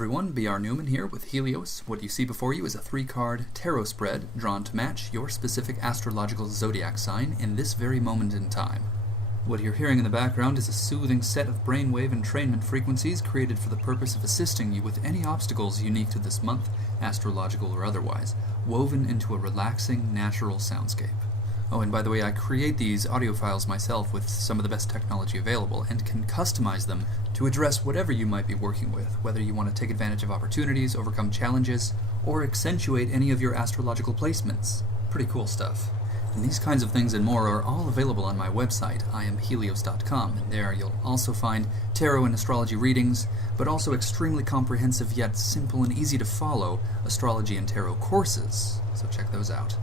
everyone, B.R. Newman here with Helios. What you see before you is a 3-card tarot spread drawn to match your specific astrological zodiac sign in this very moment in time. What you're hearing in the background is a soothing set of brainwave entrainment frequencies created for the purpose of assisting you with any obstacles unique to this month, astrological or otherwise, woven into a relaxing, natural soundscape. Oh, and by the way, I create these audio files myself with some of the best technology available and can customize them to address whatever you might be working with, whether you want to take advantage of opportunities, overcome challenges, or accentuate any of your astrological placements. Pretty cool stuff. And these kinds of things and more are all available on my website, IamHelios.com, and there you'll also find tarot and astrology readings, but also extremely comprehensive yet simple and easy to follow astrology and tarot courses, so check those out.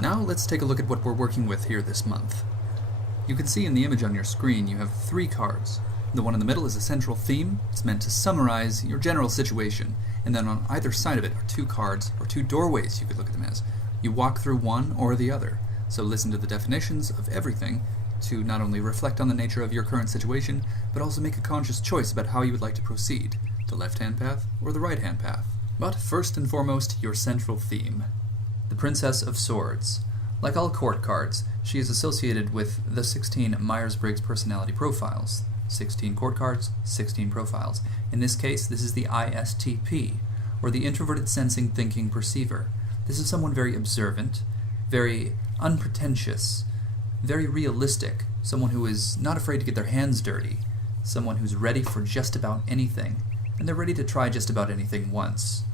Now let's take a look at what we're working with here this month. You can see in the image on your screen you have 3 cards. The one in the middle is a central theme. It's meant to summarize your general situation, and then on either side of it are 2 cards, or 2 doorways you could look at them as. You walk through one or the other, so listen to the definitions of everything to not only reflect on the nature of your current situation, but also make a conscious choice about how you would like to proceed, the left-hand path or the right-hand path. But first and foremost, your central theme. The Princess of Swords. Like all court cards, she is associated with the 16 Myers-Briggs personality profiles. 16 court cards, 16 profiles. In this case, this is the ISTP, or the Introverted Sensing Thinking Perceiver. This is someone very observant, very unpretentious, very realistic, someone who is not afraid to get their hands dirty, someone who's ready for just about anything, and they're ready to try just about anything once.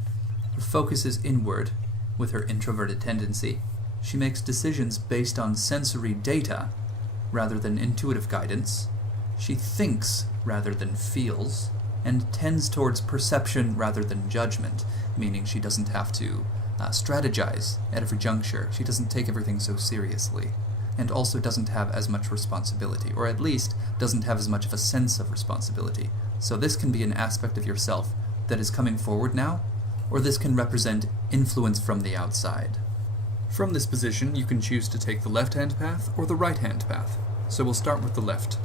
Her focus is inward. With her introverted tendency, she makes decisions based on sensory data rather than intuitive guidance. She thinks rather than feels, and tends towards perception rather than judgment, meaning she doesn't have to strategize at every juncture. She doesn't take everything so seriously, and also doesn't have as much responsibility, or at least doesn't have as much of a sense of responsibility. So this can be an aspect of yourself that is coming forward now, or this can represent influence from the outside. From this position, you can choose to take the left-hand path or the right-hand path. So we'll start with the left.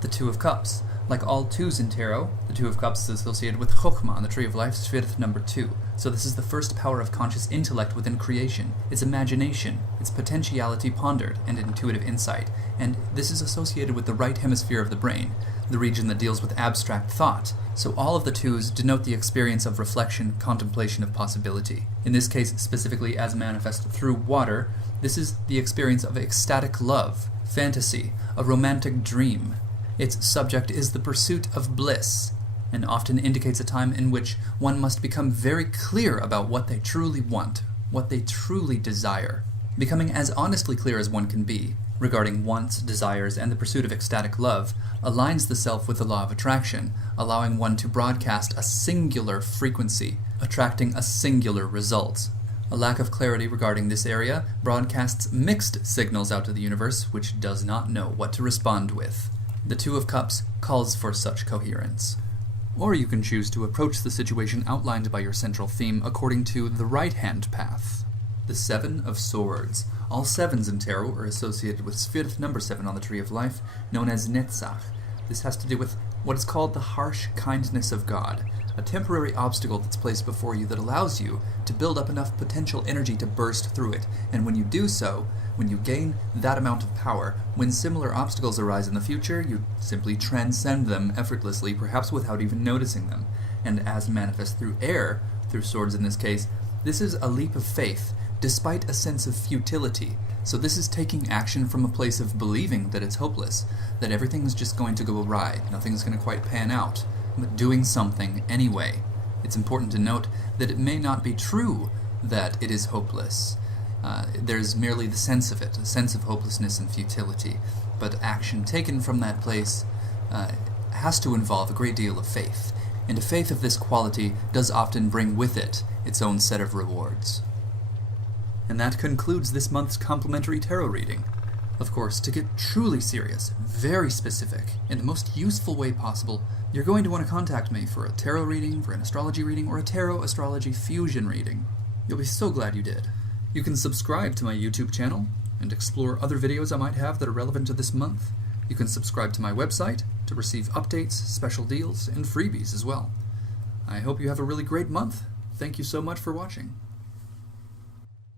The Two of Cups. Like all 2s in tarot, the Two of Cups is associated with Chokhmah on the Tree of Life, Sphere number 2. So this is the first power of conscious intellect within creation, its imagination, its potentiality pondered, and intuitive insight. And this is associated with the right hemisphere of the brain, the region that deals with abstract thought. So all of the 2s denote the experience of reflection, contemplation of possibility. In this case, specifically as manifest through water, this is the experience of ecstatic love, fantasy, a romantic dream. Its subject is the pursuit of bliss, and often indicates a time in which one must become very clear about what they truly want, what they truly desire. Becoming as honestly clear as one can be regarding wants, desires, and the pursuit of ecstatic love aligns the self with the law of attraction, allowing one to broadcast a singular frequency, attracting a singular result. A lack of clarity regarding this area broadcasts mixed signals out to the universe, which does not know what to respond with. The Two of Cups calls for such coherence. Or you can choose to approach the situation outlined by your central theme according to the right-hand path. The Seven of Swords. All 7s in tarot are associated with Sphere number 7 on the Tree of Life, known as Netzach. This has to do with what is called the harsh kindness of God, a temporary obstacle that's placed before you that allows you to build up enough potential energy to burst through it. And when you do so, when you gain that amount of power, when similar obstacles arise in the future, you simply transcend them effortlessly, perhaps without even noticing them. And as manifest through air, through swords in this case, this is a leap of faith, despite a sense of futility. So this is taking action from a place of believing that it's hopeless, that everything's just going to go awry, nothing's going to quite pan out, but doing something anyway. It's important to note that it may not be true that it is hopeless. There's merely the sense of it, a sense of hopelessness and futility, but action taken from that place has to involve a great deal of faith, and a faith of this quality does often bring with it its own set of rewards. And that concludes this month's complimentary tarot reading. Of course, to get truly serious, very specific, in the most useful way possible, you're going to want to contact me for a tarot reading, for an astrology reading, or a tarot-astrology fusion reading. You'll be so glad you did. You can subscribe to my YouTube channel and explore other videos I might have that are relevant to this month. You can subscribe to my website to receive updates, special deals, and freebies as well. I hope you have a really great month. Thank you so much for watching.